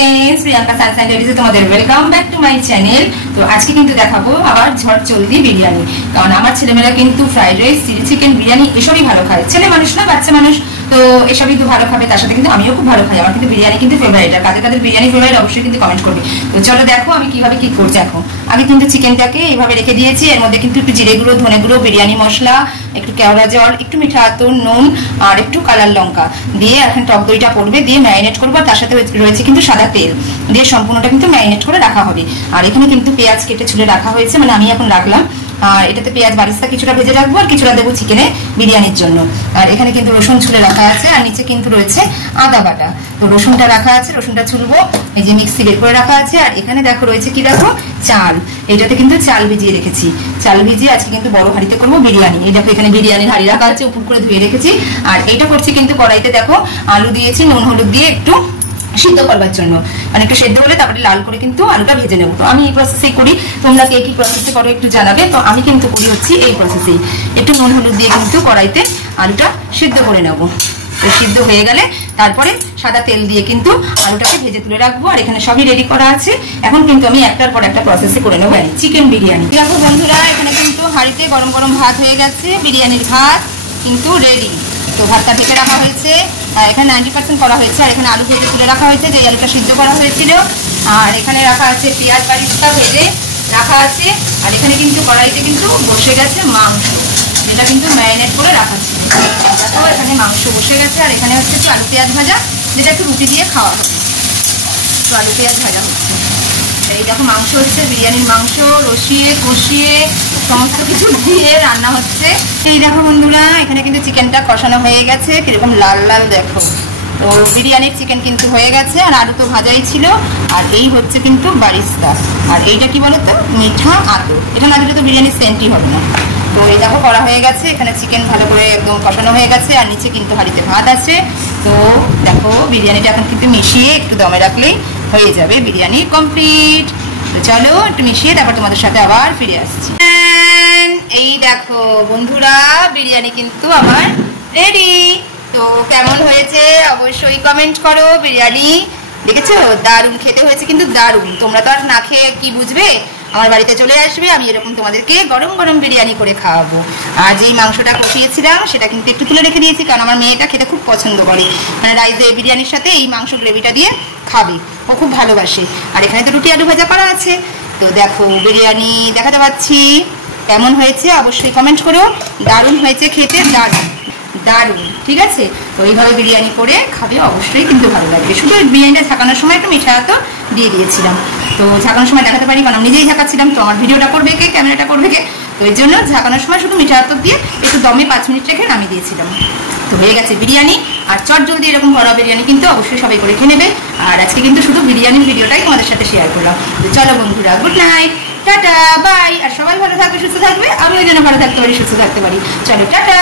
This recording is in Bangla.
फ्रेंड्स, प्रियंका सानशाइन डेलीতে তোমাদের welcome back to my channel. তো আজকে কিন্তু দেখাবো আবার ঝট জলদি বিরিয়ানি, কারণ আমার ছেলেমেয়েরা কিন্তু fried rice, chilli chicken, biryani এসবই ভালো খায়। ছেলে মানুষ না, বাচ্চা মানুষ, তো এসবই তো ভালো খাবে। তার সাথে কিন্তু আমিও খুব ভালো খাই। আমার কিন্তু বিরিয়ানি কিন্তু ফেভারিট। আর কাদের কাদের বিরিয়ানি ফেভারিট অবশ্যই কিন্তু কমেন্ট করবে। তো চলো দেখো আমি কিভাবে কি করছি। এখন আগে কিন্তু চিকেনটাকে এইভাবে রেখে দিয়েছি। এর মধ্যে কিন্তু একটু জিরে গুঁড়ো, ধনে গুঁড়ো, বিরিয়ানি মশলা, একটু কেওড়া জল, একটু মিঠা আতর, নুন আর একটু কালার লঙ্কা দিয়ে এখন টক দইটা পড়বে, দিয়ে ম্যারিনেট করবো। তার সাথে রয়েছে কিন্তু সাদা তেল দিয়ে সম্পূর্ণটা কিন্তু ম্যারিনেট করে রাখা হবে। আর এখানে কিন্তু পেঁয়াজ কেটে ছুলে রাখা হয়েছে, মানে আমি এখন রাখলাম। আর এটাতে পেঁয়াজ বারিস্তা কিছুটা ভেজে রাখবো আর কিছুটা দেবো চিকেনে বিরিয়ানির জন্য। আর এখানে কিন্তু রসুন ছুলে রাখা আছে, আর নিচে কিন্তু রয়েছে আদা বাটা। তো রসুনটা রাখা আছে, রসুনটা ছুলবো, এই যে মিক্সি বের করে রাখা আছে। আর এখানে দেখো রয়েছে কি, দেখো চাল, এটাতে কিন্তু চাল ভিজিয়ে রেখেছি। চাল ভিজিয়ে আজকে কিন্তু বড় হাঁড়িতে করবো বিরিয়ানি। এই দেখো এখানে বিরিয়ানির হাঁড়ি রাখা আছে, উপর করে ধুয়ে রেখেছি। আর এটা করছি কিন্তু কড়াইতে, দেখো আলু দিয়েছি নুন হলুদ দিয়ে একটু সিদ্ধ করবার জন্য, মানে একটু সেদ্ধ হলে তারপরে লাল করে কিন্তু আলুটা ভেজে নেবো। তো আমি এই প্রসেসেই করি, তোমরা কে কি প্রসেসে করো একটু জানাবে। তো আমি কিন্তু করি হচ্ছে এই প্রসেসেই, একটু নুন হলুদ দিয়ে কিন্তু কড়াইতে আলুটা সিদ্ধ করে নেবো। তো সিদ্ধ হয়ে গেলে তারপরে সাদা তেল দিয়ে কিন্তু আলুটাকে ভেজে তুলে রাখবো। আর এখানে সবই রেডি করা আছে। এখন কিন্তু আমি একটার পর একটা প্রসেসে করে নেবো চিকেন বিরিয়ানি। দেখো বন্ধুরা, এখানে কিন্তু হাঁড়িতে গরম গরম ভাত হয়ে গেছে, বিরিয়ানির ভাত কিন্তু রেডি। তো ভাতটা ঢেকে রাখা হয়েছে, এখানে 90% করা হয়েছে। আর এখানে আলু ভেজে তুলে রাখা হয়েছে, যে আলুটা সিদ্ধ করা হয়েছিল। আর এখানে রাখা আছে পেঁয়াজ বারিস্তা ভেজে রাখা আছে। আর এখানে কিন্তু কড়াইতে কিন্তু বসে গেছে মাংস, যেটা কিন্তু ম্যারিনেট করে রাখা ছিল। দেখো এখানে মাংস বসে গেছে। আর এখানে হচ্ছে একটু আলু পেঁয়াজ ভাজা, যেটা একটু রুটি দিয়ে খাওয়া হবে। তো আলু পেঁয়াজ ভাজা হচ্ছে। এই দেখো মাংস হচ্ছে, বিরিয়ানির মাংস রসিয়ে কষিয়ে সমস্ত কিছু দিয়ে রান্না হচ্ছে। এই দেখো বন্ধুরা, এখানে কিন্তু চিকেনটা কষানো হয়ে গেছে, কিরকম লাল লাল দেখো। তো বিরিয়ানির চিকেন কিন্তু হয়ে গেছে, আর আলু তো ভাজাই ছিল। আর এই হচ্ছে কিন্তু বারিস্তা, আর এইটা কি বলতো, মিঠা আতর। এটা না দিলে তো বিরিয়ানির সেন্টই হবে না। তো এই দেখো করা হয়ে গেছে, এখানে চিকেন ভালো করে একদম কষানো হয়ে গেছে। আর নিচে কিন্তু হাঁড়িতে ভাত আছে। তো দেখো বিরিয়ানিটা এখন কিন্তু মিশিয়ে একটু দমে রাখলেই হয়ে যাবে বিরিয়ানি কমপ্লিট। তো চলো একটু মিশিয়ে তারপর তোমাদের সাথে আবার ফিরে আসছি। এই দেখো বন্ধুরা, বিরিয়ানি কিন্তু আমার রেডি। তো কেমন হয়েছে অবশ্যই কমেন্ট করো। বিরিয়ানি দেখেছো, দারুণ খেতে হয়েছে কিন্তু দারুণ। তোমরা তো আর না খেয়ে কি বুঝবে, আমার বাড়িতে চলে আসবে, আমি এরকম তোমাদেরকে গরম গরম বিরিয়ানি করে খাওয়াবো। আর যেই মাংসটা কষিয়েছিলাম সেটা কিন্তু একটু তুলে রেখে দিয়েছি, কারণ আমার মেয়েটা খেতে খুব পছন্দ করে, মানে রাইস দিয়ে বিরিয়ানির সাথে এই মাংস গ্রেভিটা দিয়ে খাবে, ও খুব ভালোবাসে। আর এখানে তো রুটি আলু ভাজা করা আছে। তো দেখো বিরিয়ানি দেখাতে পাচ্ছি, কেমন হয়েছে অবশ্যই কমেন্ট করো। দারুণ হয়েছে খেতে, দারুণ দারুণ, ঠিক আছে। তো এইভাবে বিরিয়ানি করে খাবে, অবশ্যই কিন্তু ভালো লাগবে। শুধু বিরিয়ানিটা ঝাঁকানোর সময় একটু মিঠা তো দিয়ে দিয়েছিলাম। তো ঝাঁকানোর সময় দেখাতে পারি, কারণ নিজেই ঝাঁকাচ্ছিলাম। তো আমার ভিডিওটা করবে কে, ক্যামেরাটা করবে কে, তো এই জন্য ঝাঁকানোর সময় শুধু মিঠা আতর দিয়ে একটু দমে 5 মিনিট রেখে নামিয়ে দিয়েছিলাম। তো হয়ে গেছে বিরিয়ানি। আর চট জলদি এরকম ঘরোয়া বিরিয়ানি কিন্তু অবশ্যই সবাই করে খেয়ে নেবে। আর আজকে কিন্তু শুধু বিরিয়ানির ভিডিওটাই তোমাদের সাথে শেয়ার করলাম। তো চলো বন্ধুরা, গুড নাইট, টাটা, বাই। আর সবাই ভালো থাকবে, সুস্থ থাকবে, আমিও যেন ভালো থাকতে পারি, সুস্থ থাকতে পারি। চলো টাটা।